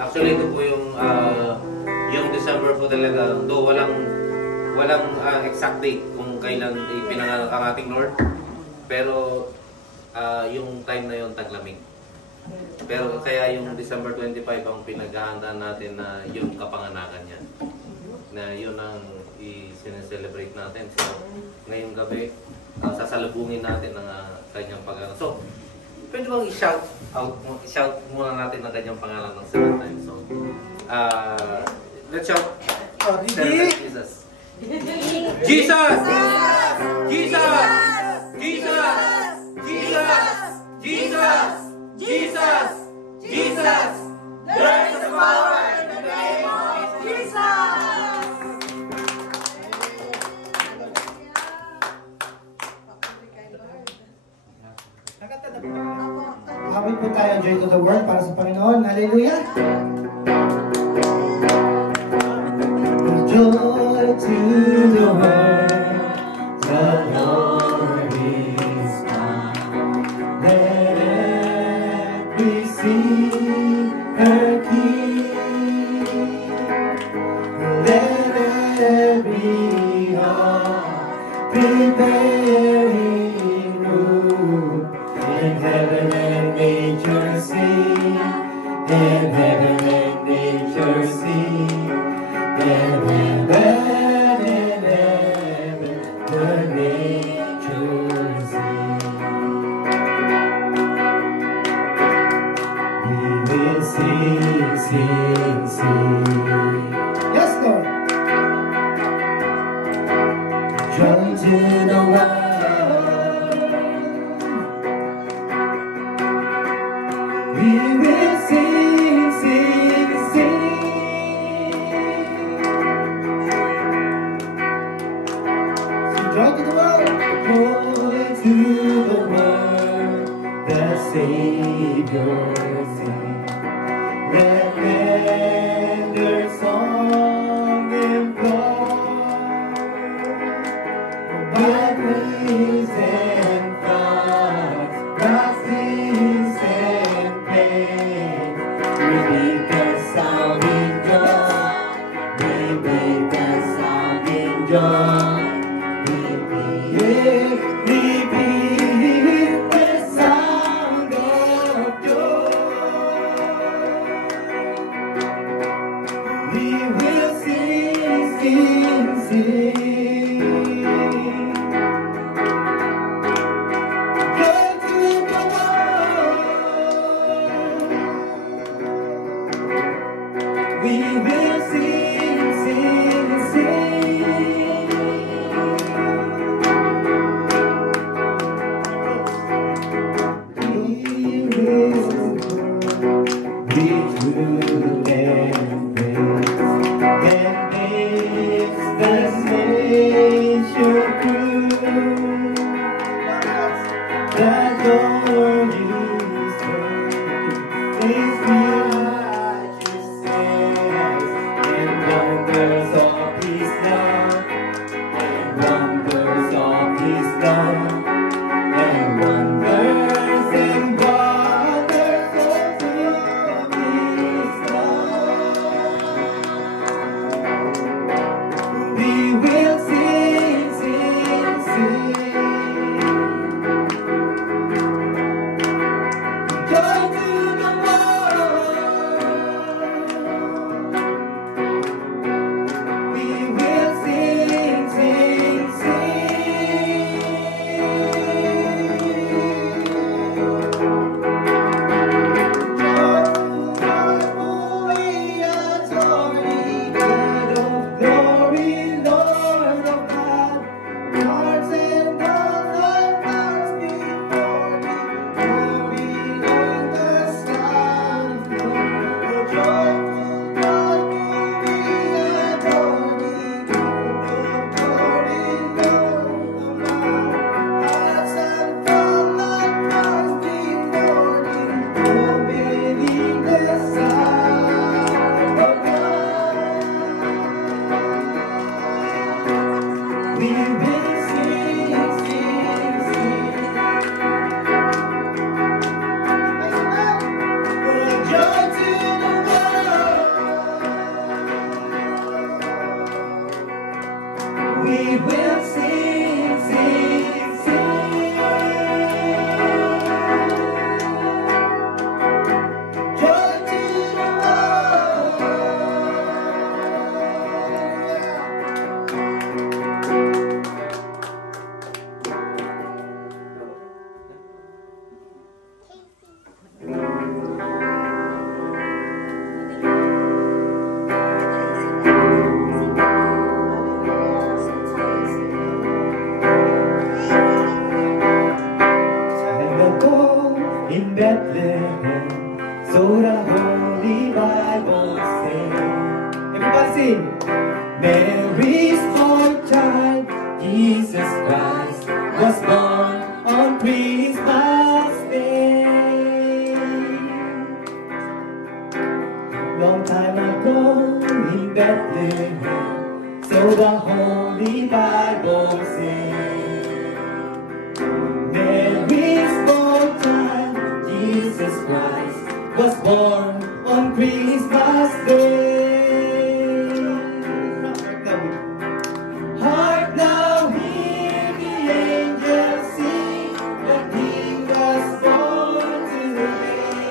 Actually, ito po yung December po talaga, though walang exact date kung kailan ipinanganak ang ating Lord. Pero yung time na yun, taglamig. Pero kaya yung December 25 ang pinaghahandaan natin na yung kapanganakan niya. Na yun ang i-celebrate natin. So, ngayong gabi, sasalubungin natin ang kanyang pag-anak. So, pwede bang i-shout muna natin ang kanyang pangalan ng 7 times. So, let's shout. Jesus. Jesus! Jesus! Jesus! Jesus! Jesus! Jesus! Jesus! There is power in the name of Jesus! Hawin po tayo, joy to the world para sa Panginoon. Hallelujah! Joy to the world, the Lord is come. Let every sing her King. Let every heart preparing room. In heaven and nature sing. In heaven and nature sing. In heaven and heaven, the nature sing. We will sing, sing, sing. Yes, Lord. Joy to the world. We will sing, sing, sing. Joy to the world, joy to the world, the Savior sing. Let men their song employ, by praise and thoughts, blessings and pain. We make the sounding joy, we make the sounding joy. Joy to the world. we will sing, sing, sing. Joy to the world. In Bethlehem, so the Holy Bible says. Everybody sing. Mary's born child, Jesus Christ, was born on Christmas Day. Long time ago in Bethlehem, so the Holy Bible says. Mary's born child, Jesus Christ, was born on Christmas Day. Hark now, hear the angels sing, the King was born today.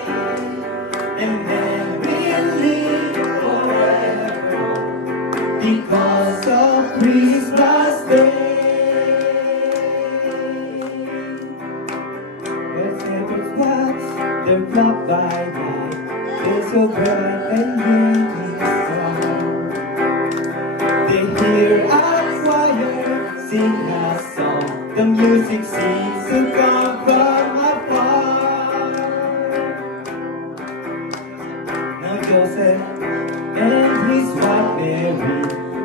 And then we'll live forever because of Christmas Day. Where shepherds watch their flock by night, they're so bright and beautiful. They hear our choir sing a song, the music seems to come from afar. Now Joseph and his wife Mary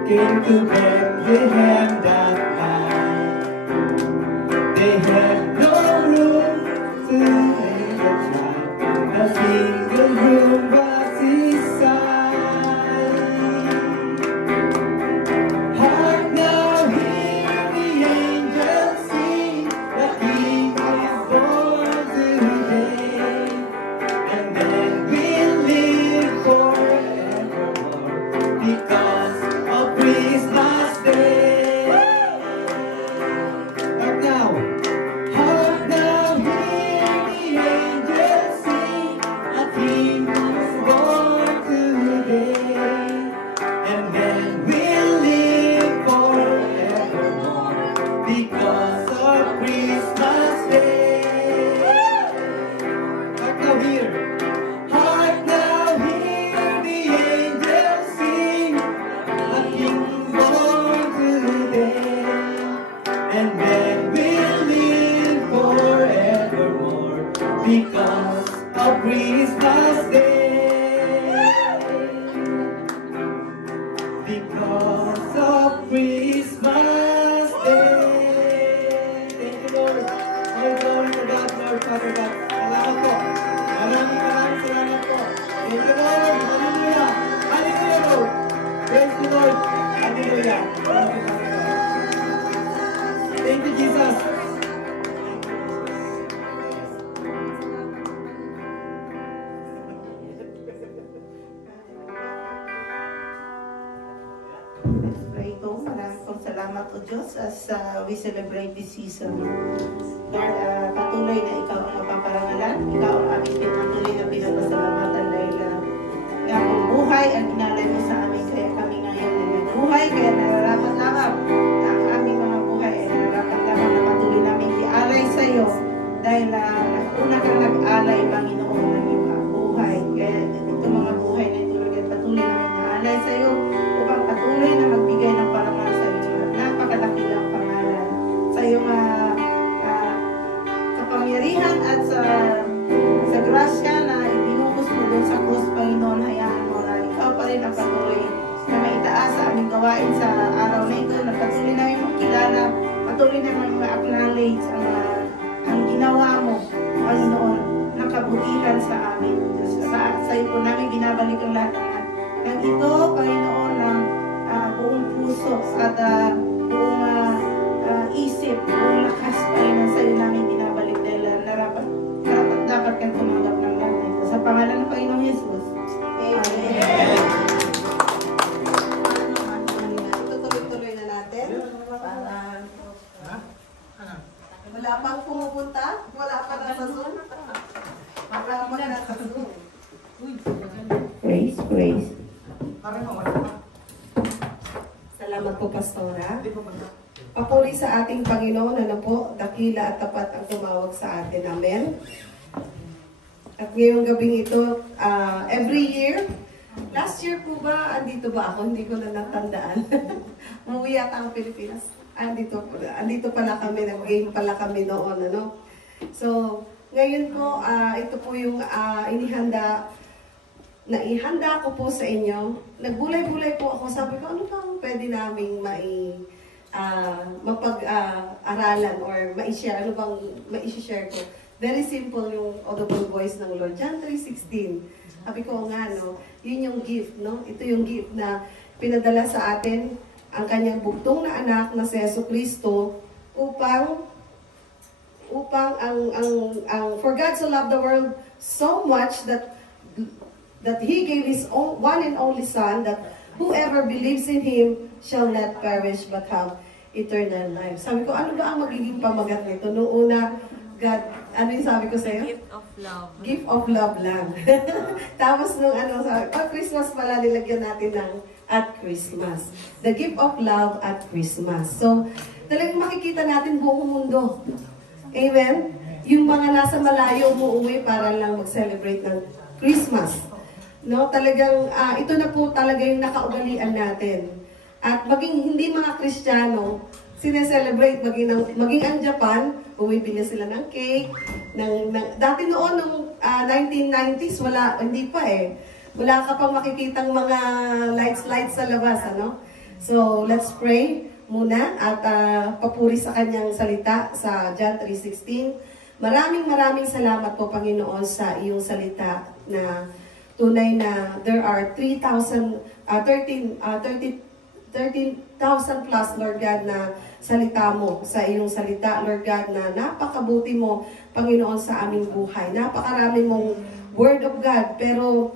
came to Bethlehem that night. They had no room to lay the child, a single room was his side. Hark now, hear the angels sing, the King is born today. And then we'll live forevermore because of Christmas Day. Hark now, hear the angels sing, a King is born today. And then we'll live forevermore because of Christmas Day. Hark now, hear the angels sing, a King is born today. And then we'll live forevermore because of Christmas Day. Because of Christmas Day. Thank you, Lord. All glory to God, Lord, Father God. Salamat po. Maraming salamat po. Thank you, Lord. Hallelujah. Hallelujah, Lord. Praise the Lord. Hallelujah. Thank you, Father God. Thank you, Jesus. Pray po, maraming pong salamat o Diyos as we celebrate this season. Lord, patuloy na ikaw ang mapaparangalan, ikaw ang aming pinatuloy na pinapasalamatan dahil nga po buhay ang inalay mo sa amin, kaya kami ngayon ay nagbuhay, kaya nararapat lamang na ang aming mga buhay ay nararapat lamang na patuloy namin ialay sa iyo dahil una kang nag-alay, Panginoon, ng iyong mga buhay. Kaya itong mga buhay na ito, Lord, patuloy namin naalay sa iyo upang patuloy na magbigay ng parangal sa iyo. Napakadakilang pangalan sa iyong kapangyarihan at sa grasya na ibinuhos mo doon sa krus, Panginoon. Hayaan mo na ikaw pa rin ang patuloy na maitaas sa aming gawain sa araw na ito, na patuloy namin makilala, patuloy namin ma-acknowledge ang ginawa mo, Panginoon, ng kabutihan sa amin. Sa iyo po namin binabalik ang lahat ng ito, Panginoon, ng buong puso at buong isip, buong lakas, Panginoon, sa iyo namin binabalik dahil dapat kang tumanggap ng lahat na ito. Sa pangalan ng Panginoong Jesus. Amen. Tutuloy-tuloy na natin. sa Zoom. Maramot na sa Zoom. Praise, praise. Salamat po, Pastora. Papuri sa ating Panginoon, ano po, dakila at tapat ang tumawag sa atin. Amen. At ngayong gabing ito, every year, last year po ba, andito ba ako? Hindi ko na natandaan. Umuwi yata ang Pilipinas. Andito pala kami, nag-game pala kami noon, ano? So, ngayon po, ito po yung ihanda ko po sa inyo. Nagbulay-bulay po ako. Sabi ko, ano bang pwede naming mapag-aralan or ma-share? Ano bang ma-share ko? Very simple yung audible voice ng Lord. John 3:16. Sabi ko nga, no, yun yung gift, no? Ito yung gift na pinadala sa atin ang kanyang bugtong na anak na si Jesucristo upang for God so loved the world so much that He gave His one and only Son, that whoever believes in Him shall not perish but have eternal life. Sabi ko, ano ba ang magiging pamagat nito? Noong una, God, ano yung sabi ko sa'yo? Gift of love. Gift of love lang. Tapos nung sabi, Christmas pala, nilagyan natin ng at Christmas. The gift of love at Christmas. So, talagang makikita natin buong mundo. Amen? Yung mga nasa malayo umuwi para lang mag-celebrate ng Christmas. No, talagang ito na po talaga yung nakaugalian natin. At maging hindi mga Kristiyano, sineselebrate maging ang Japan, bumibili sila ng cake. Dati noon, nung 1990s, hindi pa eh. Wala ka pang makikitang mga lights sa labas, ano? So, let's pray muna at papuri sa kanyang salita sa John 3:16. Maraming salamat po, Panginoon, sa iyong salita na tunay na there are 13,000 plus, Lord God, na salita mo sa iyong salita, Lord God, na napakabuti mo, Panginoon, sa aming buhay. Napakarami mong Word of God, pero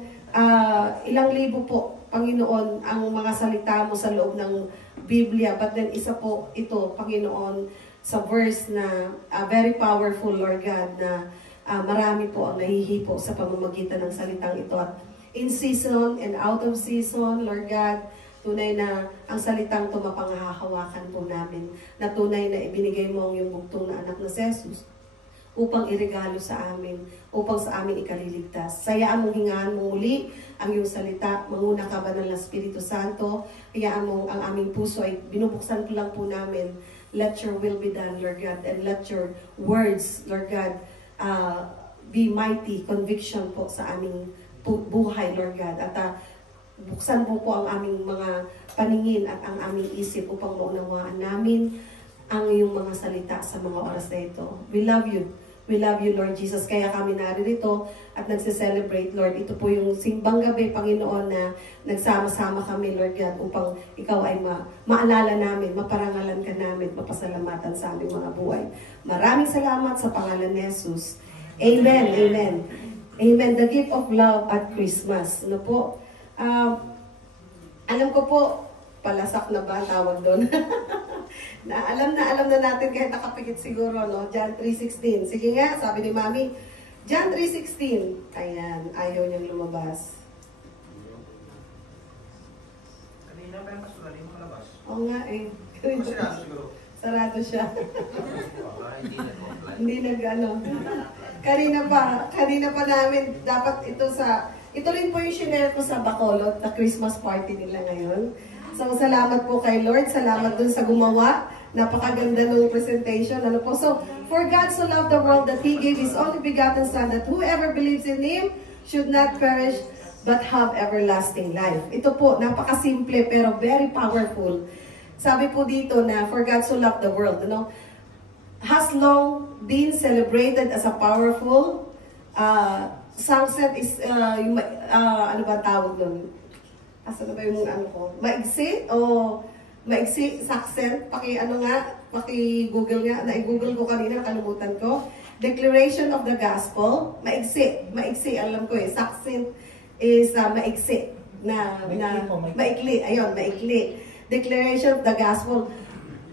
ilang libo po, Panginoon, ang mga salita mo sa loob ng Biblia. But then isa po ito, Panginoon, sa verse na very powerful, Lord God, na marami po ang nahihipo sa pamamagitan ng salitang ito. At in season and out of season, Lord God, tunay na ang salitang ito mapanghahawakan po namin, na tunay na ibinigay mo ang iyong bugtong na anak na si Jesus upang iregalo sa amin, upang sa amin ikaliligtas. Sayaan mong hingaan mo muli ang iyong salita, manguna ka ba ng Espiritu Santo, hayaan mo ang aming puso ay binubuksan ko lang po namin. Let your will be done, Lord God, and let your words, Lord God, be mighty conviction po sa aming buhay, Lord God. At buksan po ang aming mga paningin at ang aming isip upang maunawaan namin ang iyong mga salita sa mga oras na ito. We love you. We love you, Lord Jesus. Kaya kami naririto at nagse-celebrate, Lord. Ito po yung simbang gabi, Panginoon, na nagsama-sama kami, Lord God, upang ikaw ay maalala namin, maparangalan ka namin, mapasalamatan sa aming mga buhay. Maraming salamat sa pangalan ni Jesus. Amen, amen. Amen. The gift of love at Christmas. Ano po? Alam ko po, palasak na ba ang tawag doon? Alam na natin kahit nakapikit siguro, no? John 3:16. Sige nga, sabi ni Mami, John 3:16. Ayan, ayaw niyang lumabas. Kanina pa yung kasulali mo kalabas. Oo nga eh. Masirado siguro. Sarado siya. Hindi Hindi Kanina pa namin, dapat ito rin po yung shinare ko sa Bacolod, na Christmas party nila ngayon. So, salamat po kay Lord. Salamat dun sa gumawa. Napakaganda ng presentation. Ano po? So, for God so loved the world that He gave His only begotten Son, that whoever believes in Him should not perish, but have everlasting life. Ito po, napakasimple pero very powerful. Sabi po dito na, for God so loved the world, has long been celebrated as a powerful sunset is, ano ba tawag nun? Asa na ba yung maigsi succent, paki-google nga, na-google ko kanina, nakalimutan ko. Declaration of the Gospel, maigsi, alam ko succent is maigsi, maikli. Declaration of the Gospel.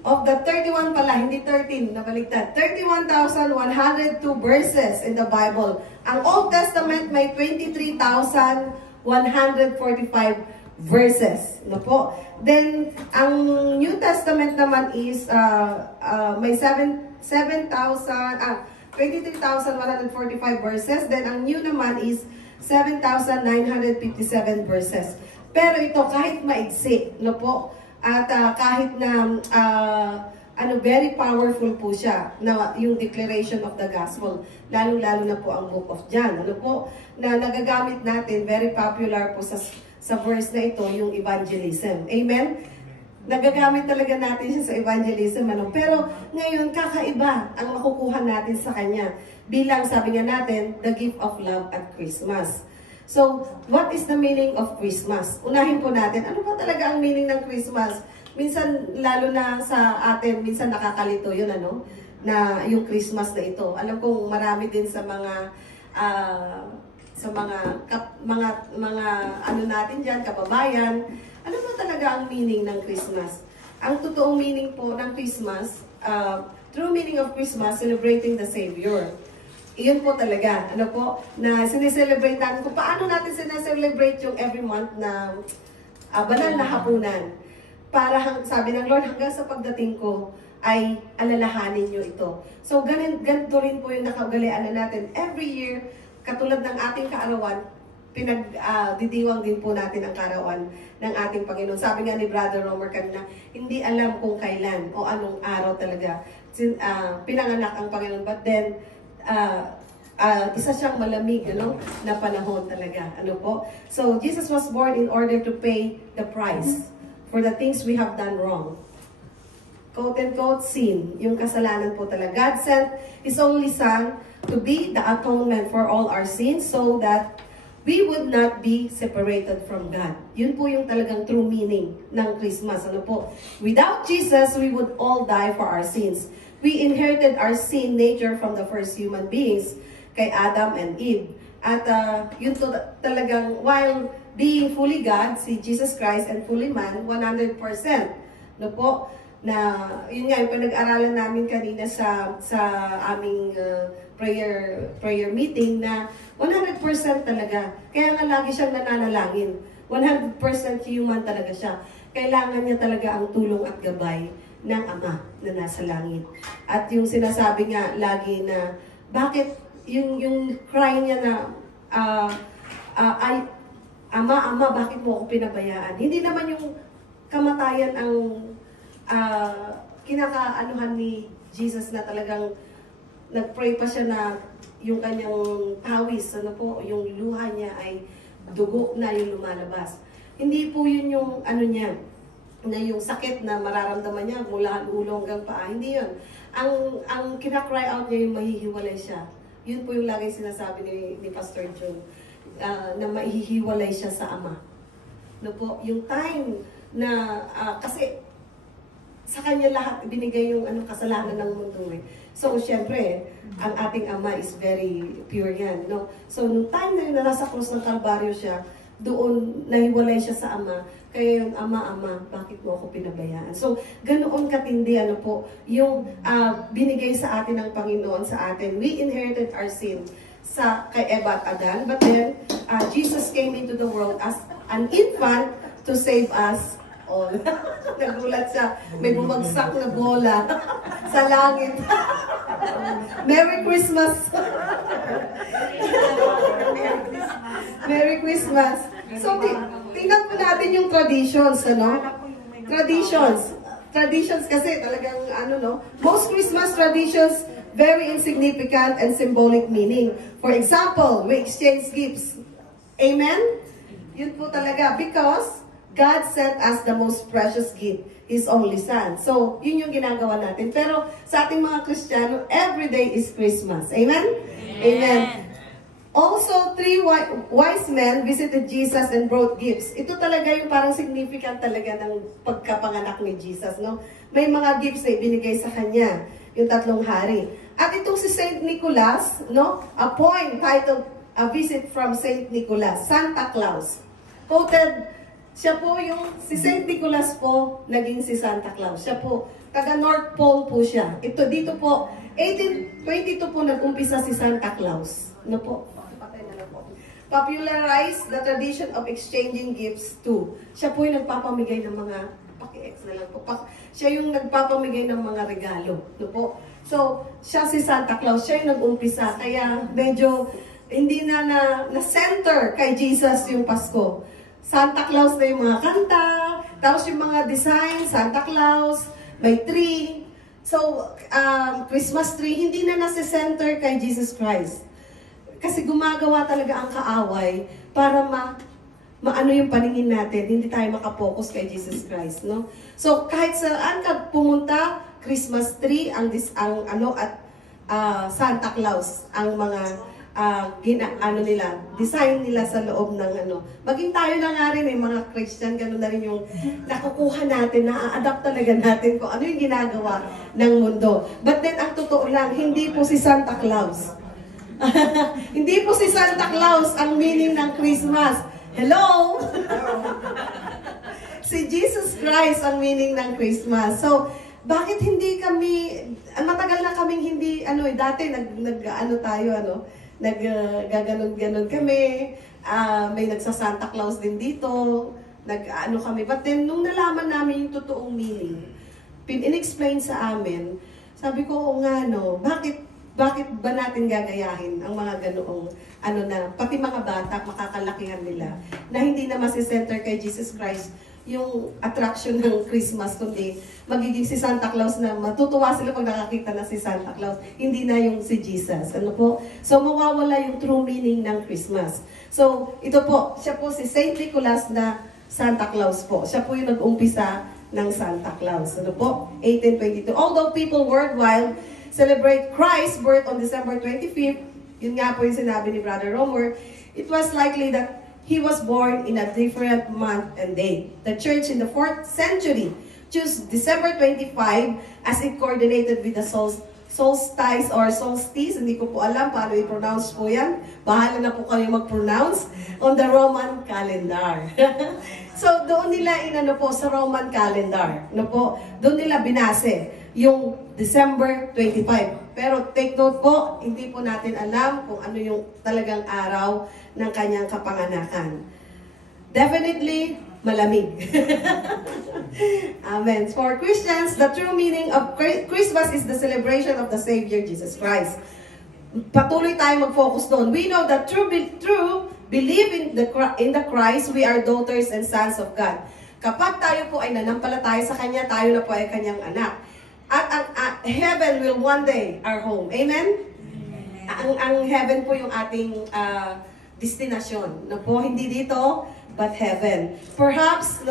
of the 31 pala, hindi 13, nabaligtad. 31,102 verses in the Bible. Ang Old Testament may 23,145 verses. No po? Then, ang New Testament naman is may 23,145 verses. Then, ang new naman is 7,957 verses. Pero ito, kahit maigsi, no po? At kahit na very powerful po siya na yung declaration of the gospel, lalo-lalo na po ang book of John. Ano po? Na nagagamit natin, very popular po sa verse na ito, yung evangelism. Amen? Nagagamit talaga natin siya sa evangelism. Ano? Pero ngayon, kakaiba ang makukuha natin sa kanya. Bilang, sabi nga natin, the gift of love at Christmas. So, what is the meaning of Christmas? Unahin po natin, ano ba talaga ang meaning ng Christmas? Minsan, lalo na sa atin, minsan nakakalito yun, ano? Na yung Christmas na ito. Alam kong marami din sa mga ano natin dyan, kababayan. Ano ba talaga ang meaning ng Christmas? Ang totoong meaning po ng Christmas, true meaning of Christmas, celebrating the Savior. Iyon po talaga, ano po, na sineselebrate natin. Kung paano natin sineselebrate yung every month na banal na hapunan. Para, sabi ng Lord, hanggang sa pagdating ko, ay alalahanin nyo ito. So, ganito rin po yung nakaugalian na natin. Every year, katulad ng ating kaarawan, didiwang din po natin ang kaarawan ng ating Panginoon. Sabi nga ni Brother Romer kanina, hindi alam kung kailan o anong araw talaga pinanganak ang Panginoon. But then, isa siyang malamig, ano, na panahon talaga, ano po. So, Jesus was born in order to pay the price for the things we have done wrong. Quote and quote, sin, yung kasalanan po talaga. God sent His only Son to be the atonement for all our sins so that we would not be separated from God. Yun po yung talagang true meaning ng Christmas, ano po. Without Jesus, we would all die for our sins. We inherited our sin nature from the first human beings, kay Adam and Eve. At yun to talagang, while being fully God, si Jesus Christ, and fully man, 100%. No po? Na, yun nga, yung pinag-aralan namin kanina sa aming prayer meeting na 100% talaga. Kaya nga lagi siyang nananalangin. 100% human talaga siya. Kailangan niya talaga ang tulong at gabay ng Ama na nasa langit. At yung sinasabi nga lagi na, bakit yung cry niya na, Ama, bakit mo ako pinabayaan? Hindi naman yung kamatayan ang kinakaanuhan ni Jesus na talagang nagpray pa siya na yung kanyang pawis, ano po, yung luha niya ay dugo na yung lumalabas. Hindi po yun yung ano niya, na yung sakit na mararamdaman niya mula ulo hanggang paa. Hindi yun. Ang kina-cry out niya yung mahihiwalay siya. Yun po yung lagi sinasabi ni Pastor June, na mahihiwalay siya sa Ama. No po, yung time na, kasi sa kanya lahat binigay yung kasalanan ng mundo eh. So, syempre, ang ating Ama is very pure yan, no? So, nung time na yun na nasa krus ng Kalbaryo siya, doon nahiwalay siya sa Ama. Kaya yung Ama, bakit mo ako pinabayaan? So, ganoon katindi, ano po, yung binigay sa atin ng Panginoon sa atin. We inherited our sin kay Eva at Adan. But then, Jesus came into the world as an infant to save us all. Nagulat siya. May bumagsak na bola sa langit. Merry Christmas! Merry Christmas! So, tingnan po natin yung traditions, ano? Traditions kasi talagang, most Christmas traditions, very insignificant and symbolic meaning. For example, we exchange gifts. Amen? Yun po talaga. Because God sent us the most precious gift, His only Son. So, yun yung ginagawa natin. Pero sa ating mga Kristiyano, every day is Christmas. Amen? Amen. Also, 3 wise men visited Jesus and brought gifts. Ito talaga yung parang significant talaga ng pagkapanganak ni Jesus, no? May mga gifts na ibinigay sa kanya, yung 3 hari. At itong si Saint Nicholas, no? A poem titled A Visit from Saint Nicholas, Santa Claus. Quoted, siya po yung, si Saint Nicholas po, naging si Santa Claus. Siya po taga North Pole po siya. Ito, dito po, 1822 po nag-umpisa si Santa Claus. Ano po? Patay na lang po. Popularized the tradition of exchanging gifts too. Siya po yung nagpapamigay ng mga, paki-ex na lang po, siya yung nagpapamigay ng mga regalo. Ano po? So, siya si Santa Claus, siya yung nag-umpisa. Kaya medyo hindi na center kay Jesus yung Pasko. Santa Claus na yung mga kanta, tapos yung mga design, Santa Claus, may tree. So, Christmas tree, hindi na nasa-center kay Jesus Christ. Kasi gumagawa talaga ang kaaway para maano yung paningin natin, hindi tayo makapokus kay Jesus Christ, no? So, kahit saan ka pumunta, Christmas tree, Santa Claus, ang mga design nila sa loob ng Maging tayo na nga rin, mga Christian, gano'n na rin yung nakukuha natin, na-adapt talaga natin kung ano yung ginagawa ng mundo. But then, ang totoo lang, hindi po si Santa Claus. Hindi po si Santa Claus ang meaning ng Christmas. Hello? Si Jesus Christ ang meaning ng Christmas. So, bakit hindi kami, matagal na kaming hindi, dati gaganon-ganon kami, may nagsa-Santa Claus din dito, kami. But then, nung nalaman namin yung totoong meaning, in-explain sa amin, sabi ko, oo nga, bakit ba natin gagayahin ang mga ganoong, pati mga bata, makakalakihan nila, na hindi na masisenter kay Jesus Christ yung attraction ng Christmas, kundi magiging si Santa Claus na matutuwa sila pag nakakita na si Santa Claus, hindi na yung si Jesus. Ano po? So, mawawala yung true meaning ng Christmas. So, ito po, siya po si Saint Nicholas na Santa Claus po. Siya po yung nag-umpisa ng Santa Claus. Ano po? 1822. Although people worldwide celebrate Christ's birth on December 25th, yun nga po yung sinabi ni Brother Romer, it was likely that he was born in a different month and day. The church in the 4th century chose December 25 as it coordinated with the solstice or solstice. Hindi ko po alam paano i-pronounce po yan. Bahala na po kayo mag-pronounce on the Roman calendar. So, doon nila sa Roman calendar. Doon nila binase yung December 25. Pero take note po, hindi po natin alam kung ano yung talagang araw ng kanyang kapanganakan. Definitely, malamig. Amen. For Christians, the true meaning of Christmas is the celebration of the Savior, Jesus Christ. Patuloy tayo mag-focus doon. We know that true believe in the Christ, we are daughters and sons of God. Kapag tayo po ay nanampalataya sa Kanya, tayo na po ay Kanyang anak. At heaven will one day our home. Amen? Ang heaven po yung ating destinasyon. Hindi dito, but heaven. Perhaps,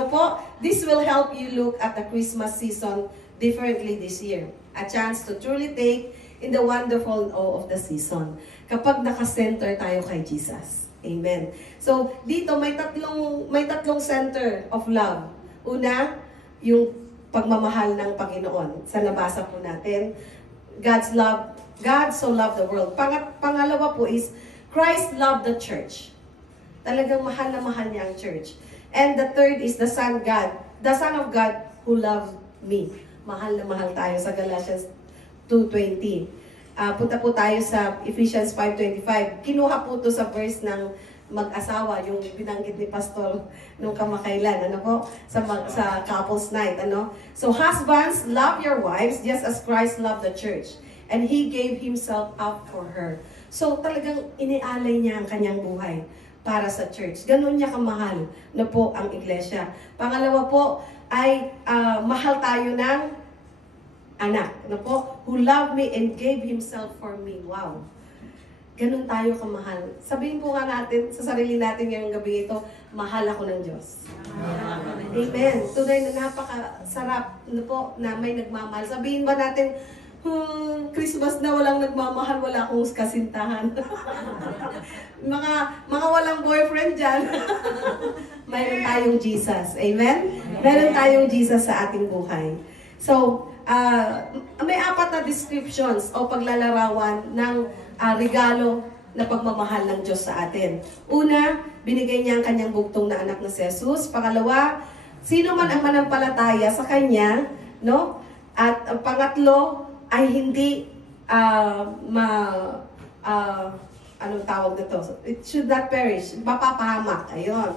this will help you look at the Christmas season differently this year. A chance to truly take in the wonderful awe of the season. Kapag nakasenter tayo kay Jesus. Amen. So, dito may tatlong center of love. Una, yung pagmamahal ng Panginoon. Sa nabasa po natin, God so loved the world. Pangalawa po is, Christ loved the church. Talagang mahal na mahal niya ang church. And the third is the Son of God who loved me. Mahal na mahal tayo sa Galatians 2:20. Punta po tayo sa Ephesians 5:25. Kinuha po to sa verse ng mag-asawa, yung binanggit ni Pastor nung kamakailan, sa couples night, So, husbands, love your wives just as Christ loved the church. And He gave Himself up for her. So, talagang inialay niya ang kanyang buhay para sa church. Ganun niya kamahal na po ang iglesia. Pangalawa po ay mahal tayo ng anak, who loved me and gave Himself for me. Wow! Ganun tayo kamahal. Sabihin po nga natin sa sarili natin ngayong gabi ito, mahal ako ng Diyos. Amen. Tunay na napakasarap na may nagmamahal. Sabihin ba natin, Christmas na walang nagmamahal, wala akong kasintahan. mga walang boyfriend dyan. Mayroon tayong Jesus. Amen? Meron tayong Jesus sa ating buhay. So, may 4 na descriptions o paglalarawan ng regalo na pagmamahal ng Diyos sa atin. Una, binigay niya ang kanyang bugtong na anak na si Jesus. Pangalawa, sino man ang manampalataya sa kanya, At ang pangatlo ay hindi anong tawag na to? It should not perish. Mapapahamak. Ayun.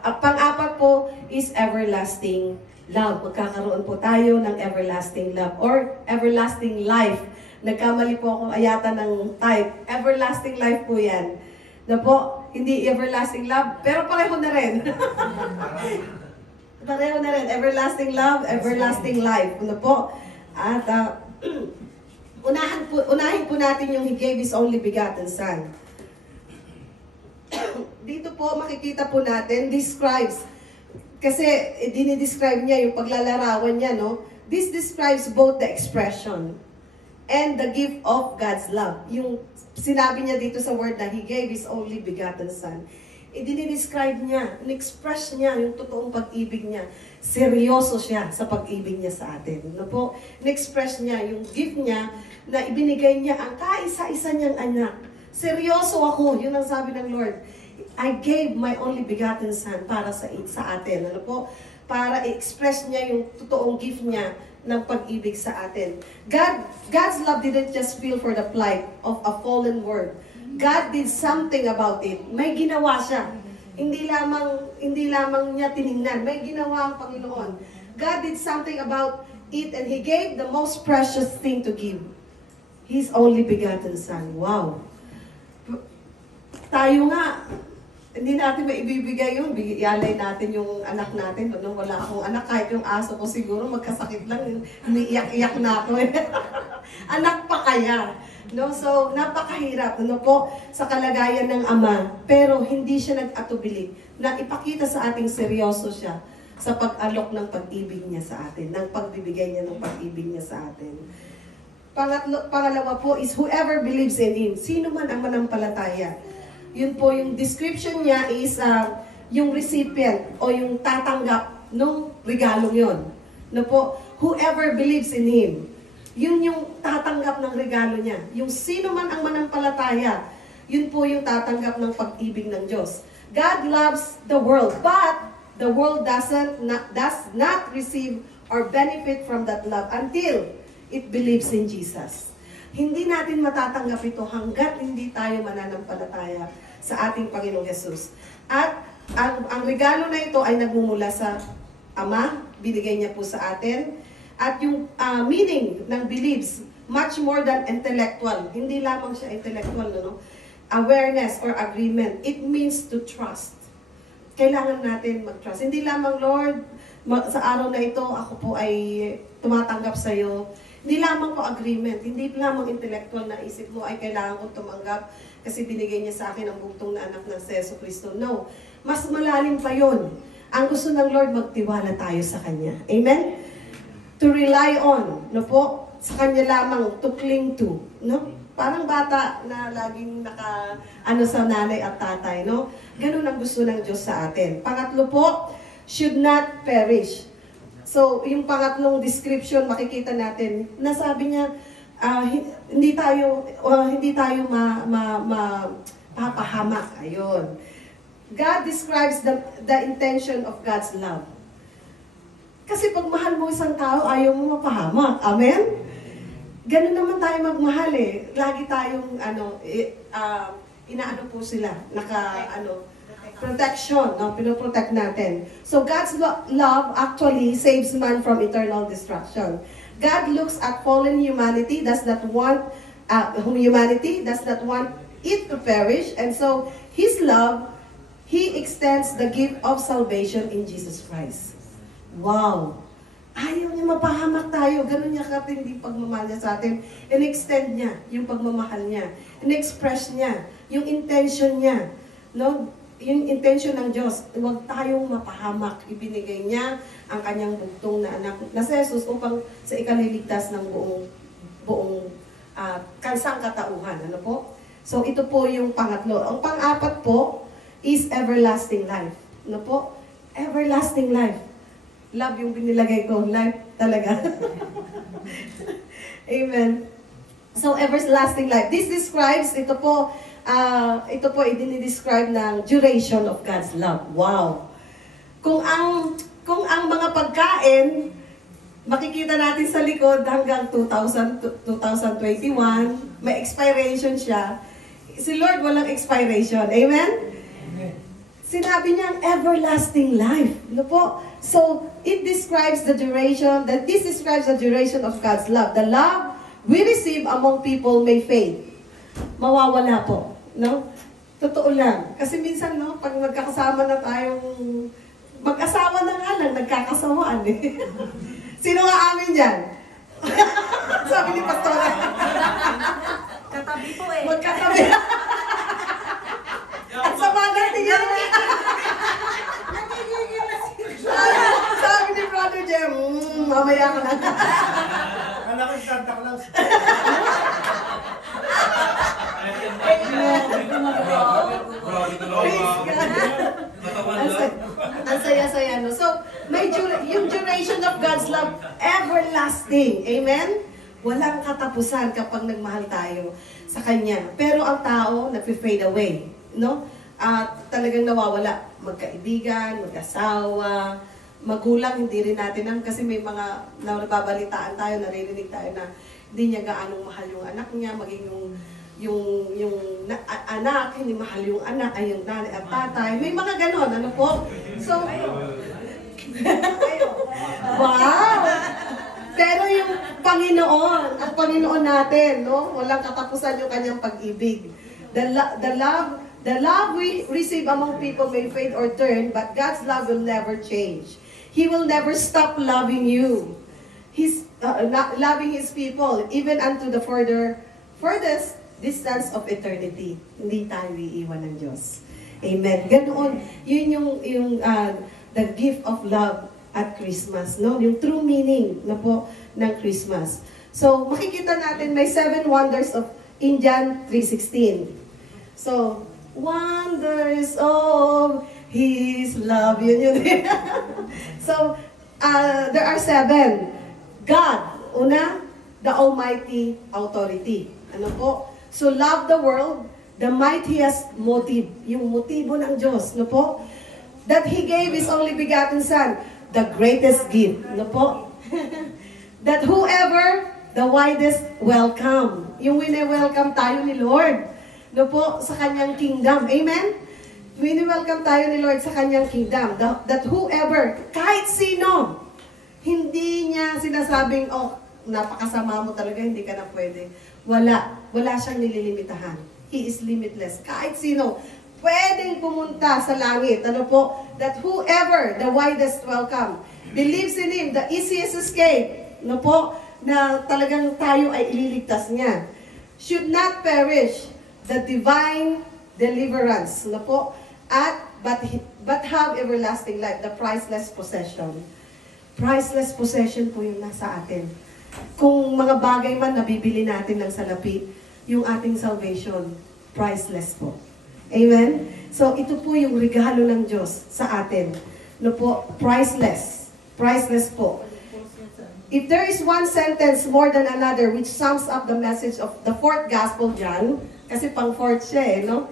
Ang pang-apat po is everlasting love. Magkakaroon po tayo ng everlasting love or everlasting life. Nagkamali po akong ayata ng type. Everlasting life po yan. Na po, hindi everlasting love, pero pareho na rin. Pareho na rin. Everlasting love, everlasting life. Ano po? At unahin po natin yung He gave His only begotten Son. Dito po makikita po natin, describes. Kasi dinidescribe niya yung paglalarawan niya, no? This describes both the expression and the gift of God's love. Yung sinabi niya dito sa word na He gave His only begotten Son. Dinidescribe niya, in-express niya yung totoong pag-ibig niya. Seryoso siya sa pag-ibig niya sa atin. No po? In-express niya yung gift niya na ibinigay niya ang kaisa-isa niyang anak. Seryoso ako, yun ang sabi ng Lord. I gave my only begotten Son para sa atin. Ano po? Para i-express niya yung totoong gift niya ng pag-ibig sa atin. God's love didn't just feel for the plight of a fallen world. God did something about it. May ginawa siya. Hindi lamang niya tiningnan. May ginawa ang Panginoon. God did something about it and He gave the most precious thing to give. His only begotten Son. Wow. Tayo nga, hindi natin maibibigay yun. Ialay natin yung anak natin. Nung wala akong anak, kahit yung aso ko siguro, magkasakit lang. Umiiyak-iyak na ako. Anak pa kaya. No? So, napakahirap po, sa kalagayan ng ama. Pero hindi siya nag-atubili na ipakita sa ating seryoso siya sa pag-alok ng pag-ibig niya sa atin, ng pagbibigay niya ng pag-ibig niya sa atin. Pangalawa po is whoever believes in Him. Sino man ang manampalataya. Yun po, yung description niya is yung recipient o yung tatanggap ng regalong yun. No po, whoever believes in Him. Yun yung tatanggap ng regalo niya. Yung sino man ang manampalataya, yun po yung tatanggap ng pag-ibig ng Diyos. God loves the world, but the world does not receive or benefit from that love until it believes in Jesus. Hindi natin matatanggap ito hanggat hindi tayo mananampalataya sa ating Panginoong Yesus. At ang regalo na ito ay nagmumula sa Ama, binigay niya po sa atin. At yung meaning ng believes, much more than intellectual. Hindi lamang siya intellectual, no? Awareness or agreement. It means to trust. Kailangan natin mag-trust. Hindi lamang, Lord, sa araw na ito, ako po ay tumatanggap sa iyo. Hindi lamang po agreement. Hindi lamang intellectual na isip mo ay kailangan kong tumanggap kasi binigay niya sa akin ang bugtong na anak ng Yesu Cristo. No. Mas malalim pa yon. Ang gusto ng Lord, magtiwala tayo sa Kanya. Amen? To rely on, no po, sa Kanya lamang, to cling to, no? Parang bata na laging sa nanay at tatay, no? Ganun ang gusto ng Diyos sa atin. Pangatlo po, should not perish. So, yung pangatlong description, makikita natin, nasabi niya, hindi tayo papahamak. Ayun. God describes the intention of God's love. Kasi pag mahal mo isang tao, ayaw mo mapahamak. Amen? Ganun naman tayo magmahal eh. Lagi tayong, inaano po sila, protection, no? Pinoprotect natin. So God's love actually saves man from eternal destruction. God looks at fallen humanity, does not want it to perish, and so His love, He extends the gift of salvation in Jesus Christ. Wow! Ayaw niya mapahamak tayo. Ganun niya katindi pagmamahal niya sa atin. In-extend niya yung pagmamahal niya. In-express niya yung intention niya. No? Yung intention ng Diyos, huwag tayong mapahamak. Ibinigay niya ang kanyang bugtong na anak na si Jesus upang sa ikaliligtas ng buong kansang katauhan. Ano po? So ito po yung pangatlo. Ang pang-apat po is everlasting life. Ano po? Everlasting life. Love yung binilagay ko. Life talaga. Amen. So, everlasting life. This describes, ito po i-describe ng duration of God's love. Wow! Kung ang mga pagkain makikita natin sa likod hanggang 2021, may expiration siya. Si Lord walang expiration. Amen? Sinabi niyang everlasting life. Ano po? So, it describes the duration, this describes the duration of God's love. The love we receive among people may fade. Mawawala po. No? Totoo lang. Kasi minsan, no, pag magkakasama na tayong, mag-asawa na nga lang, nagkakasawaan eh. Sino nga amin dyan? Sabi ni Pastora. Katabi po eh. Magkatabi. At sama natin yan. Sabi ni Brother Jem, mamaya ka na. Anak ko si Santa Claus. Ang saya-saya, no? So, yung duration of God's love, everlasting. Amen? Walang katapusan kapag nagmahal tayo sa Kanya. Pero ang tao, nag-fade away. No? At talagang nawawala. Magkaibigan, mag-asawa, magulang, hindi rin natin kasi may mga nababalitaan tayo, naririnig tayo na hindi niya gaanong mahal yung anak niya, maging anak, hindi mahal yung anak, ay yung nanay at tatay. May mga ganon, ano po? So, wow! Pero yung Panginoon, ang Panginoon natin, no? Walang katapusan yung kanyang pag-ibig. The love we receive among people may fade or turn, but God's love will never change. He will never stop loving you. He's loving His people, even unto the furthest distance of eternity. Hindi tayo iiwan ng Diyos. Amen. Ganoon, yun yung the gift of love at Christmas, no? Yung true meaning na po ng Christmas. So, makikita natin may 7 wonders in John 3:16. So, wonders of His love. Yun. So, there are 7. God, una, the Almighty Authority. Ano po? So, love the world, the mightiest motive. Yung motibo ng Diyos. Ano po? That He gave His only begotten Son, the greatest gift. Ano po? That whoever, the widest welcome. Yung wini-welcome tayo ni Lord. Ano po? Sa Kanyang kingdom. Amen? Wini-welcome tayo ni Lord sa Kanyang kingdom. That whoever, kahit sino, hindi niya sinasabing, oh, napakasama mo talaga, hindi ka na pwede. Wala siyang nililimitahan. He is limitless. Kahit sino, pwedeng pumunta sa langit. Ano po? That whoever, the widest welcome, believes in Him, the easiest escape, ano po? Na talagang tayo ay ililigtas niya. Should not perish the divine deliverance. Ano po? But have everlasting life, the priceless possession. Priceless possession po yung nasa atin. Kung mga bagay man nabibili natin ng salapi, yung ating salvation, priceless po. Amen? So, ito po yung regalo ng Diyos sa atin. No po? Priceless. Priceless po. If there is one sentence more than another which sums up the message of the 4th Gospel, John, kasi pang 4th siya eh, no?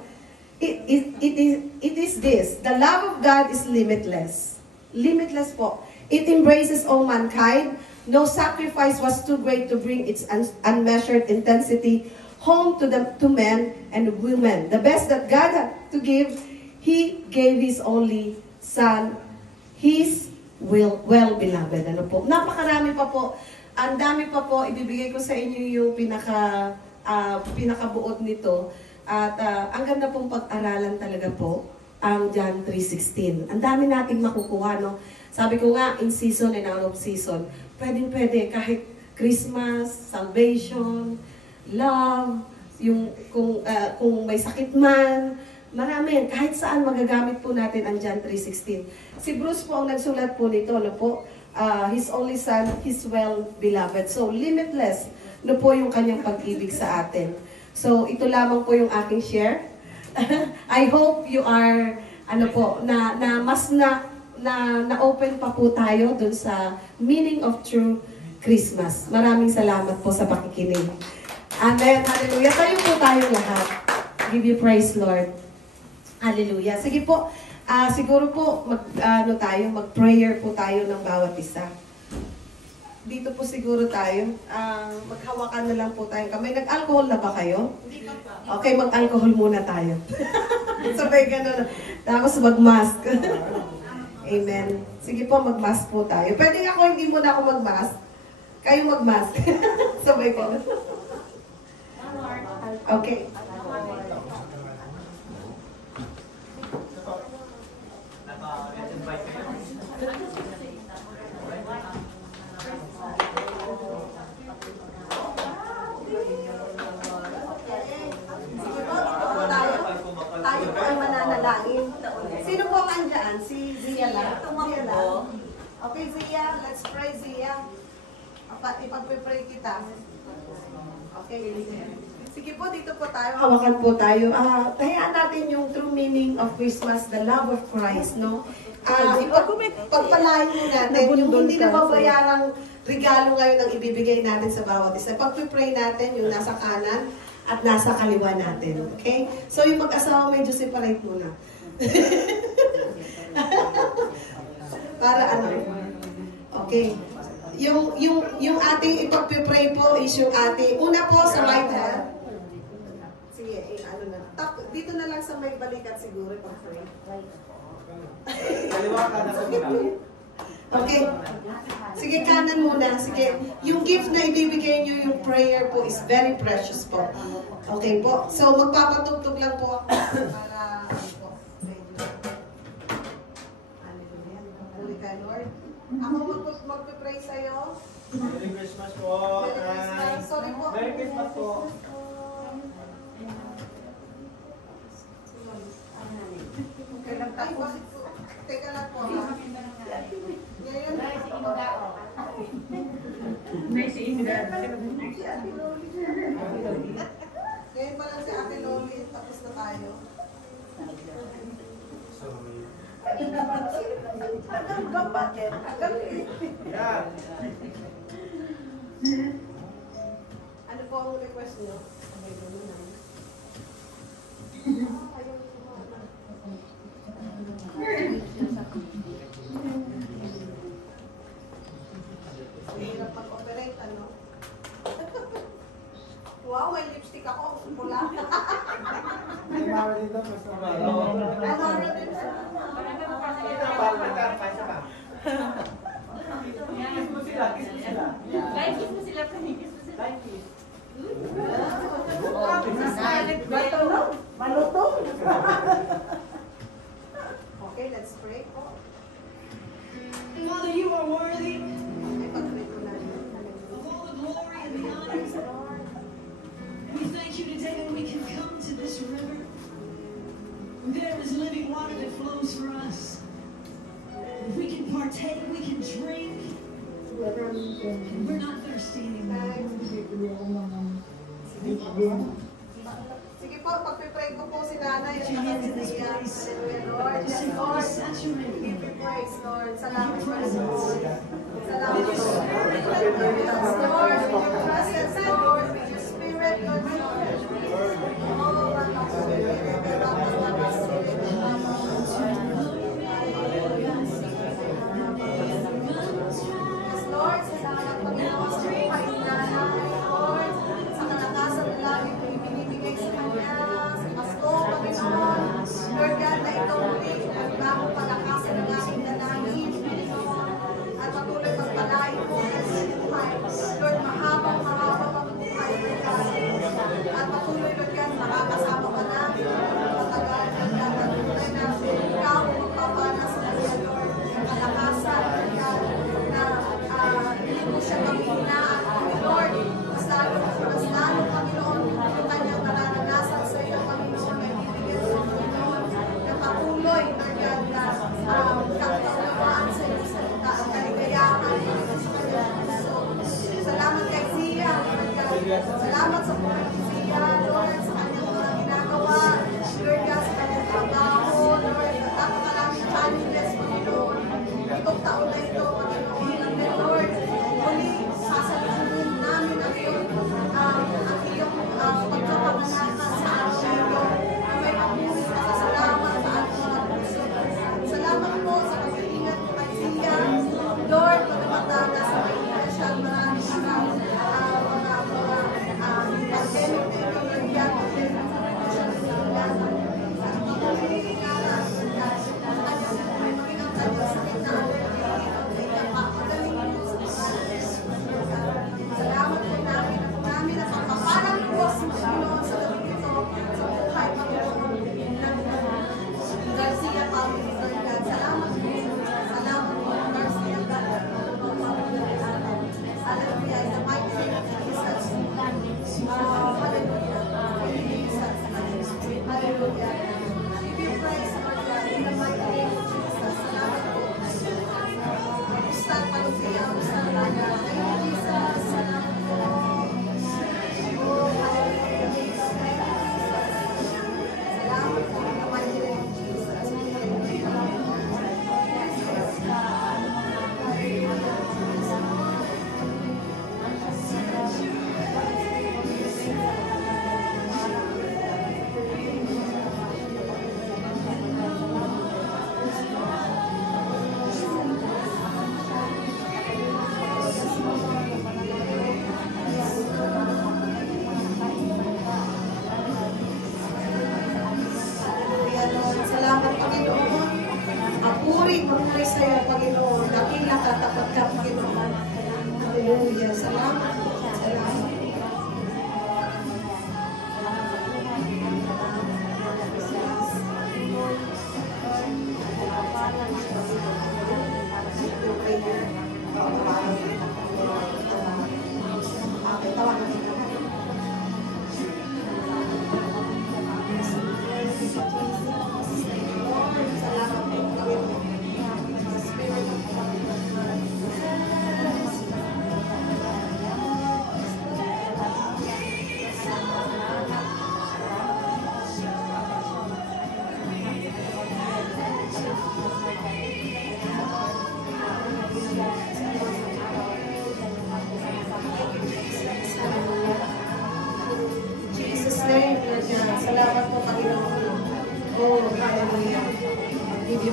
It is this. The love of God is limitless. Limitless po. It embraces all mankind. No sacrifice was too great to bring its unmeasured intensity home to men and women. The best that God had to give, He gave His only Son, His well-beloved. Ano po? Napakarami pa po. Ang dami pa po. Ibibigay ko sa inyo yung pinakabuod nito. At ang ganda pong pag-aralan talaga po ang John 3:16. Ang dami nating makukuha, no? Sabi ko nga, in season and out of season, pwede kahit Christmas, salvation, love, yung kung may sakit man, marami, kahit saan magagamit po natin ang John 3:16. Si Bruce po ang nagsulat po nito, no po, His only Son, His well-beloved. So, limitless, no po yung kanyang pag-ibig sa atin. So, ito lamang po yung aking share. I hope you are, mas na-open pa po tayo dun sa meaning of true Christmas. Maraming salamat po sa pakikinig. Amen. Hallelujah. Tayo po tayong lahat. Give you praise, Lord. Hallelujah. Sige po, siguro po, mag-prayer po tayo ng bawat isa. dito po siguro tayo. Maghawakan na lang po tayo kamay. Nag-alcohol na ba kayo? Okay, mag-alcohol muna tayo. Sabay ganun. Tapos mag-mask. Amen. Sige po, mag-mask po tayo. Pwede nga ako, hindi muna ako mag-mask. Kayo mag-mask. Sabay ganun. Okay. Tayo po ay mananalangin. Sino po ang andyan? Si Zia lang? Zia lang. Okay, Zia. Let's pray, Zia. Ipagpipray kita. Okay. Sige po, dito po tayo. Hawakan po tayo. Hayaan natin yung true meaning of Christmas, the love of Christ, no? Pagpalain mo natin, yung hindi nababayarang regalo ngayon ang ibibigay natin sa bawat isa. Pagpipray natin yung nasa kanan at nasa kaliwa natin. Okay? So yung mag-asawa medyo separate muna. Para ano? Okay. Yung ating ipagpipray po is yung ating, una po sa right hand. Sige, ano na. Dito na lang sa may balikat siguro pag-pray. Kaliwa ka na sa Okay. Sige, kanan muna. Sige. Yung gift na ibibigay nyo, yung prayer po is very precious po. Okay po. So, magpapatugtog lang po ako para po. Hallelujah. Huli ka, Lord. Ako magpipray sa'yo. Merry Christmas po. Merry Christmas. Sorry po. Merry Christmas po. Okay lang tayo. Teka lang po. Ngayon, ngayon pa lang si Ate Loli, tapos na tayo. Agang ba? Bakit? Agang eh. Yeah. Ano po ang request nyo? Mahirap mag-operate, ano? Wow, may lipstick ako. Pula. May mara dito, mas mabalo. Ano rin siya? Kiss mo sila, kiss mo sila. Kiss mo sila, kiss mo sila. Malutong. Malutong. Okay, let's pray po. Father, you are worthy Okay, pag-pray ko na. of all the glory and the honor. Praise the Lord. We thank you today that we can come to this river. There is living water that flows for us. We can partake, we can drink. And we're not thirsty anymore. Sige po, pag-pray ko po si Nanay. Lift your hands in this place. Hallelujah, Lord. Just Yes, simply Lord. saturate Give you. you praise, Lord. Salamat po, Lord. Salamat With your po. spirit, Yes, Lord. With your presence, Lord. With your spirit, Lord. Yes, Lord. Salamat, Panginoon, sa buhay ni Nanay, Lord. Sa kalakasan na lagi mo ibinibigay sa kanya. Sa Pasko, Panginoon. Lord God, na ikaw ulit ang bagong palakasan ng aking dalangin, Panginoon. At patuloy magpalain mo ang buhay. Lord, mahabang ang buhay, Lord God. At patuloy, Lord God, makakasama ka namin. Matagal, Lord God, at tunay na ikaw ang magpapala sa kanya, Lord. Kalakasan, Lord God, na hindi mo siya panghihinaan, Lord. Mas lalo, Panginoon, yung kanyang nararanasan sa iyo, Panginoon, ay bibigyan sa Panginoon na patuloy, Lord God, na kaunawaan sa iyo salita at kaligayahan sa kanyang puso. Salamat kay Zia, Lord God. Salamat sa buhay ni Zia, Lord, sa kanyang mga ginagawa, Lord God, sa kanyang trabaho, Lord, at napakaraming challenges, Panginoon. Itong taon na ito, Panginoon, and Lord, muli, sasaluhin namin ang iyong pagkapanganakan sa araw na ito, na may mabuhay na kasalamat sa ating mga puso. Salamat po sa pag-iingat mo kay Zia. Lord, pagkamatanda sa Maynila siya,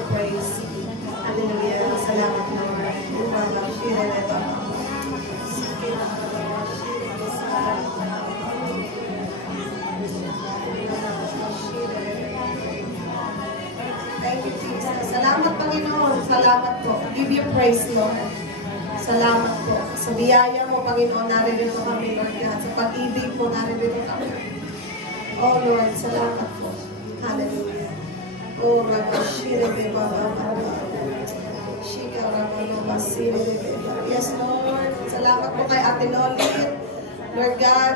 you praise. Hallelujah. Salamat Lord. Thank you, Jesus. Salamat, Panginoon. Salamat po. Give you praise, Lord. Salamat po. Sa biyaya mo, Panginoon, naririto kami, Lord God. Sa pag-ibig po, naririto kami. Oh, Lord, salamat po. Hallelujah. Oh, Rabashire Baba. Shika Rabashire Baba. Yes, Lord. Salamat po kay Ate Lolit. Lord God.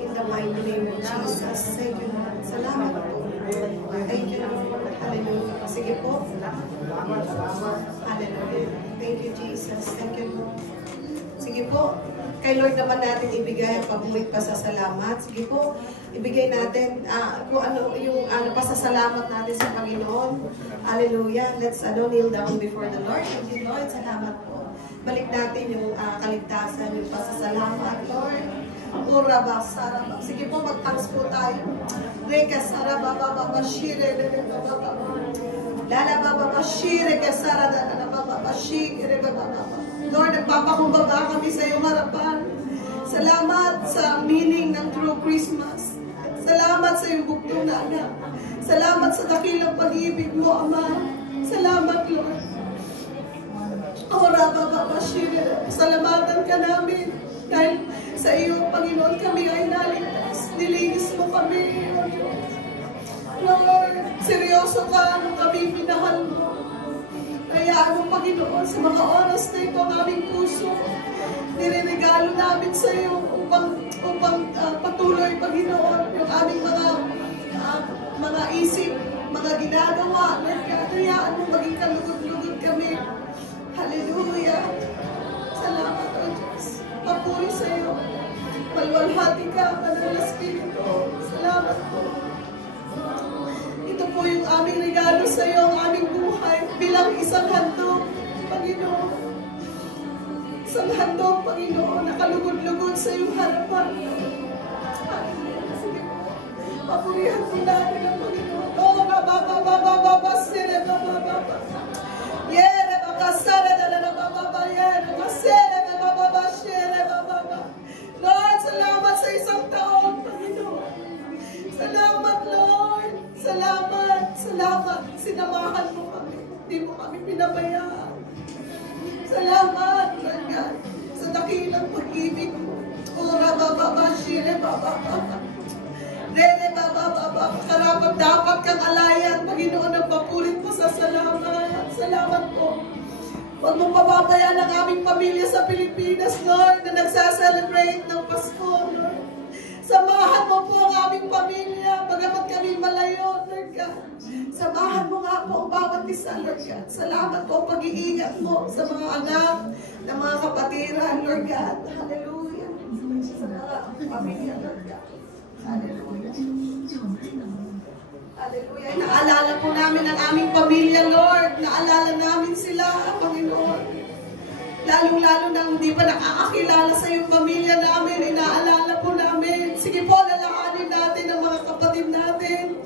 In the mighty name of Jesus. Thank you, Lord. Salamat po. Thank you, Lord. Hallelujah. Sige po. Hallelujah. Thank you, Jesus. Thank you, Lord. Sige po. Kay Lord naman natin ibigay ang pabuhay pasasalamat. Sige po. Ibigay natin kung ano yung pasasalamat natin sa Panginoon. Hallelujah. Let's kneel down before the Lord. Thank you, Lord. Salamat po. Balik natin yung kaligtasan, yung pasasalamat, Lord. Uraba, saraba. Sige po, mag-thanks po tayo. Reka, saraba, baba, shire, baba, lala, baba, shire, kasara, baba, shire, baba. Lord, nagpapakumbaba kami sa iyong harapan. Salamat sa meaning ng True Christmas. Salamat sa iyong buktong na anak. Salamat sa dakilang pag-ibig mo, Ama. Salamat, Lord. Salamatan ka namin dahil sa iyo, Panginoon, kami ay naligtas. Nilinis mo kami, O Diyos. Lord, seryoso ka nung kami minahal mo. Hayaan mo, Panginoon, sa mga oras na ito ang aming puso. Nireregalo namin sa iyo upang patuloy, Panginoon, yung aming mga isip, mga ginagawa. Lord God, hayaan mo maging kalugod-lugod kami. Hallelujah. Salamat, O Diyos. Papuri sa iyo. Malwalhati ka, Banal na Espiritu. Salamat po. Ito po yung aming regalo sa iyo, ang aming buhay bilang isang handog, Panginoon. Isang handog, Panginoon, nakalugod-lugod sa iyong harapan. Sige po. Papurihan po namin ang Panginoon. Oh, bababa, sire, bababa. Yere, bakasara, bababa, yere, masere, bababa, shere, bababa. Lord, salamat sa isang taon, Panginoon. Salamat, Lord. Salamat. Sinamahan mo kami. Hindi mo kami pinabayaan. Salamat, Lord God, sa dakilang pag-ibig mo. Ora, bababa, shire, bababa. Rene, bababa. Karapat dapat kang alayan, Panginoon, ang papulit mo sa salamat. Salamat po. Huwag mong pababayaan ang aming pamilya sa Pilipinas, Lord, na nagsaselebrate ng Pasko, Lord. Samahan mo po ang aming pamilya, bagamat kami malayo, Lord God. Samahan mo nga po ang bawat isa, Lord God. Salamat po, pag-iingat mo sa mga anak, ng mga kapatiran, Lord God. Hallelujah. Sa mga pamilya, Lord God. Hallelujah. Hallelujah. Naalala po namin ang aming pamilya, Lord. Naalala namin sila, Panginoon. Lalo-lalo na hindi pa nakakakilala sa iyong pamilya namin, inaalala po namin. Sige po, lalahanin natin ang mga kapatid natin,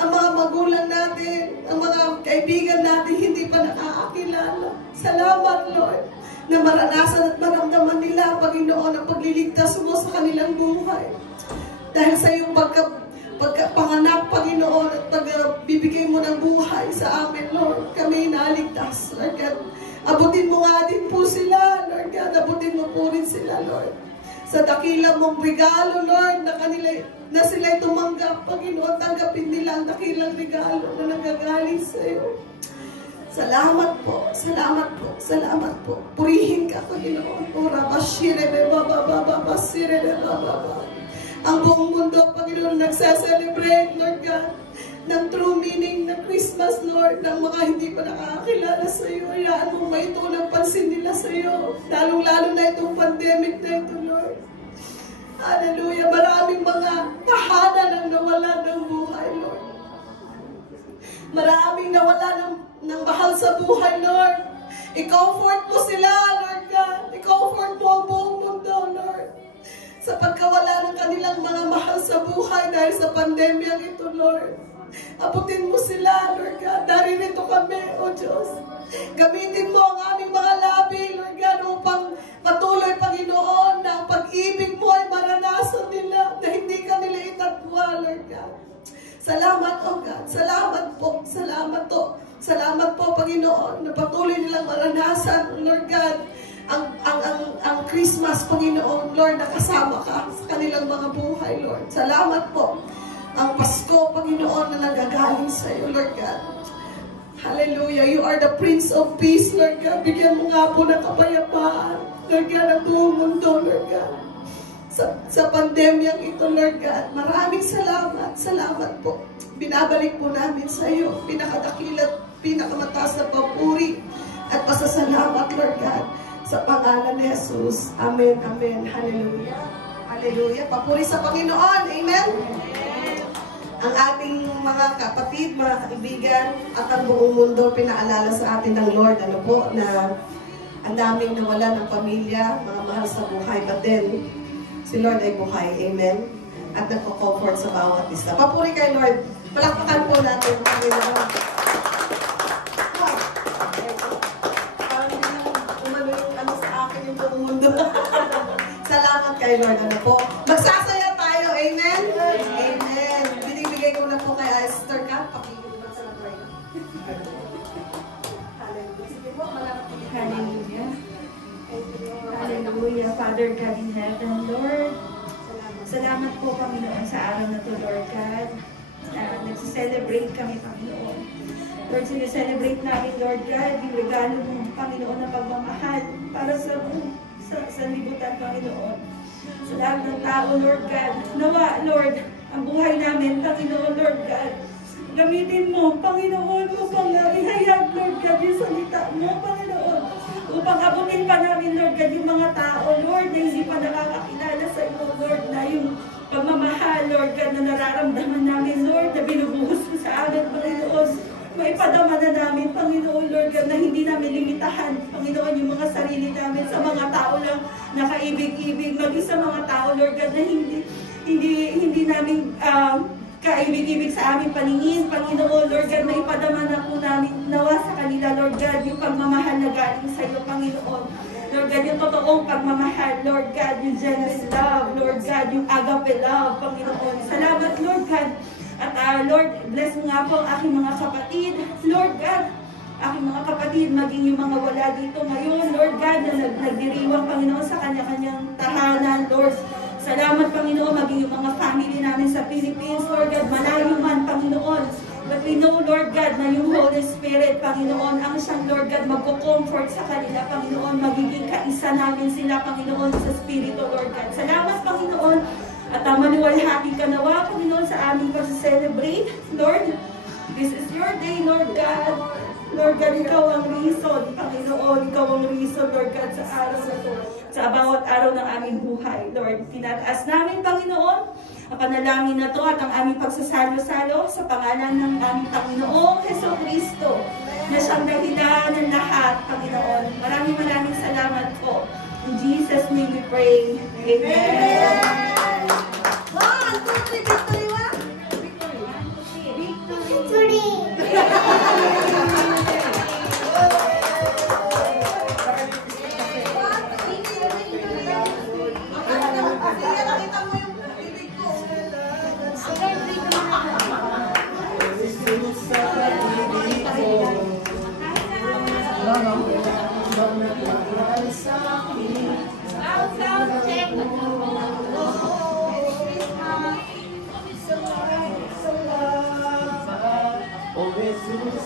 ang mga magulang natin, ang mga kaibigan natin hindi pa nakakakilala. Salamat, Lord, na maranasan at maramdaman nila, Panginoon, ang pagliligtas mo sa kanilang buhay. Dahil sa iyong pagkapanganak, Panginoon, at pagbibigay mo ng buhay sa amin, Lord, kami naligtas, Lord God. Abutin mo nga din po sila, Lord God. Abutin mo po rin sila, Lord. Sa dakilang mong regalo, Lord, na sila'y tumanggap, Panginoon, tanggapin nila ang dakilang regalo na nagagaling sa iyo. Salamat po, salamat po, salamat po. Purihin ka, Panginoon. Ora, bashire, basire, bababa. Ang buong mundo, Panginoon, nagsaselebrate, Lord God, ng true meaning ng Christmas, Lord, ng mga hindi pa nakakakilala sa iyo. Hayaan mo maitulang pansin nila sa iyo. Lalong-lalo na itong pandemic na ito, Lord. Hallelujah. Maraming mga tahanan ang nawalan ng buhay, Lord. Maraming nawalan ng mahal sa buhay, Lord. I-comfort mo sila, Lord God. I-comfort mo ang buong mundo, Lord. Sa pagkawala ng kanilang mga mahal sa buhay dahil sa pandemyang ito, Lord. Abutin mo sila, Lord God. Naririto kami, O Diyos. Gamitin mo ang aming mga labi, Lord God, upang patuloy, Panginoon, na ang pag-ibig mo ay maranasan nila, na hindi ka nila itatwa, Lord God. Salamat, O God. Salamat po. Salamat po, Panginoon, na patuloy nilang maranasan, Lord God, ang Christmas, Panginoon, Lord, nakasama ka sa kanilang mga buhay, Lord. Salamat po. Ang Pasko, Panginoon, na nagagaling sa iyo, Lord God. Hallelujah. You are the Prince of Peace, Lord God. Bigyan mo nga po ng kapayapaan, Lord God, ang buong mundo, Lord God. Sa pandemyang ito, Lord God. Maraming salamat. Salamat po. Binabalik po namin sa iyo. Pinakadakilat, pinakamataas na papuri at pasasalamat, Lord God. Sa pangalan ni Jesus. Amen. Amen. Hallelujah. Hallelujah. Papuri sa Panginoon. Amen. Ang ating mga kapatid, mga kaibigan, at ang buong mundo pinaalala sa atin ng Lord, na ang daming nawala ng pamilya, mga mahal sa buhay, but then, si Lord ay buhay. Amen? At nagko-comfort sa bawat isa. Papuri kay Lord. Palakpakan po natin ang Panginoon. Umano yung sa akin yung buong mundo. Salamat kay Lord. Magsasaya tayo. Amen? Amen. Binibigay ko na po kay Esther ka. Pakinggan mo sa Lord. Hallelujah. Sige po, malapit. Hallelujah. Father God in heaven, Lord. Salamat po, Panginoon, sa araw na to, Lord God. Nagsiselebrate kami, Panginoon. Lord, sineselebrate namin, Lord God, yung regalo mo, Panginoon, na pagmamahal para sa libutan, Panginoon. Sa lahat ng tao, Lord God. Nawa, Lord, ang buhay namin, Panginoon, Lord God. Gamitin mo, Panginoon, upang ihayag, Lord God, yung salita mo, Panginoon. Upang abutin pa namin, Lord God, yung mga tao, Lord, na hindi pa nakakakilala sa iyo, Lord, na yung pagmamahal, Lord God, na nararamdaman namin, Lord, na binubuhos mo sa amin, Panginoon. Maipadama na namin, Panginoon, Lord God, na hindi namin limitahan, Panginoon, yung mga sarili namin sa mga tao lang na kaibig-ibig, maging sa mga tao, Lord God, na hindi namin kaibig-ibig sa aming paningin, Panginoon, Lord God, na ipadama na po namin nawa sa kanila, Lord God, yung pagmamahal na galing sa iyo, Panginoon. Lord God, yung totoong pagmamahal, Lord God, yung generous love, Lord God, yung agape love, Panginoon. Salamat, Lord God. At Lord, bless mo nga po ang aking mga kapatid, Lord God, aking mga kapatid, maging yung mga wala dito ngayon, Lord God, na nagdiriwang, Panginoon, sa kanya-kanyang tahanan, Lord. Salamat, Panginoon, maging yung mga family namin sa Philippines, Lord God, malayo man, Panginoon. But we know, Lord God, na yung Holy Spirit, Panginoon, ang siyang, Lord God, magko-comfort sa kanila, Panginoon, magiging kaisa namin sila, Panginoon, sa Spirito, Lord God. Salamat, Panginoon, at manuwalhati ka nawa, Panginoon, sa aming pag-celebrate, Lord. This is your day, Lord God. Lord God, ikaw ang reason, Panginoon, ikaw ang reason, Lord God, sa araw na ito, sa bawat araw ng aming buhay, Lord. Tinataas namin, Panginoon, ang panalangin na ito at ang aming pagsasalo-salo sa pangalan ng aming Panginoong Jesucristo, na siyang dahilan ng lahat, Panginoon. Maraming salamat po. In Jesus' name we pray. Amen. One, two, three, victory, one. Victory.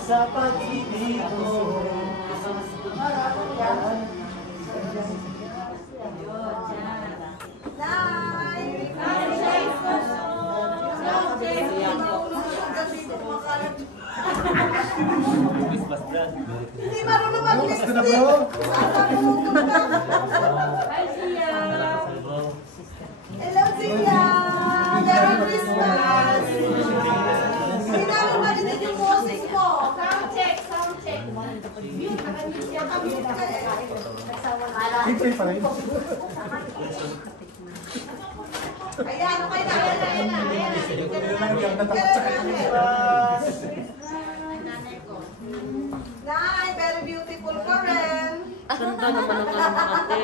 Sa pag-ibig mo, Hindi marunong mag-lipstick. Hello, Zia. Merry Christmas. Hindi namin marinig yung boses mo. Sound check, sound check. Mute, nakamute siya. Nakamute ka eh. Victory pa rin. Ayan, okay na. Ayan na. Nay, very beautiful ka rin. Ganda naman ang ate.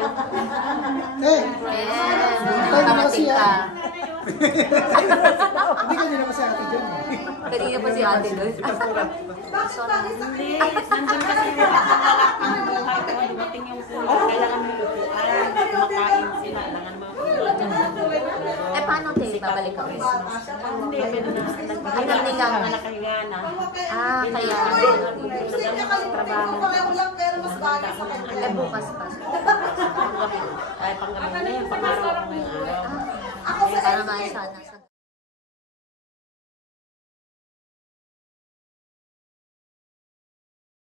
Tayo na kasi yan. Hindi kanina pa si ate dyan. Kanina pa si ate doon. Bakit pangit sa Hindi, nandun kasi naglalak ng buhay ko. Dumating yung puno. Kailangan mo upuan. Kumakain sila. Kailangan mo Eh, paano tayo babalik ka ulit? Hindi, pero Ay, nagtinga ka. nakahiga na. Kaya. Gusto niya kalimutin ko pareho lang pero mas bagay sa kanya. Eh, bukas pa. Ay, panggabi na yun. Pangaraw ko ngayong araw. Ako sa Para maayos sana.